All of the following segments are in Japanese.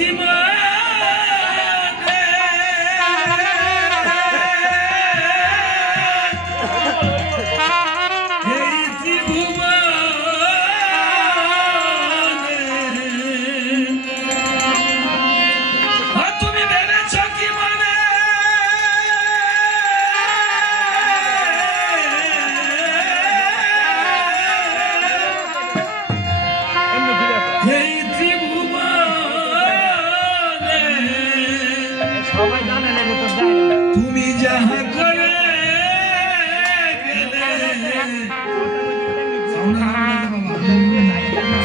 de.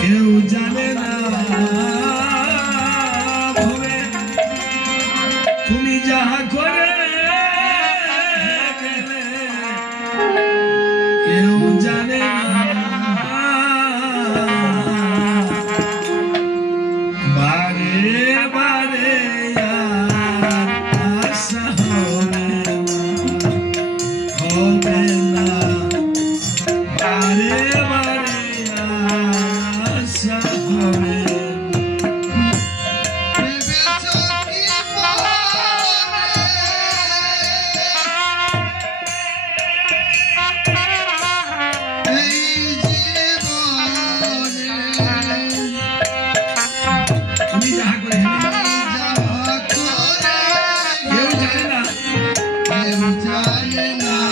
কেউ জানে না જાય ના.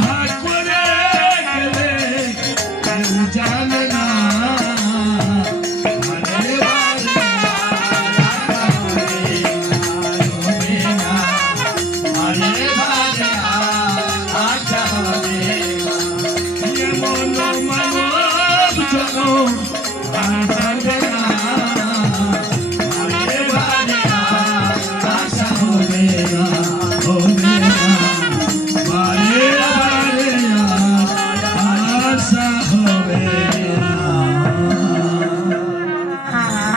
hardcore.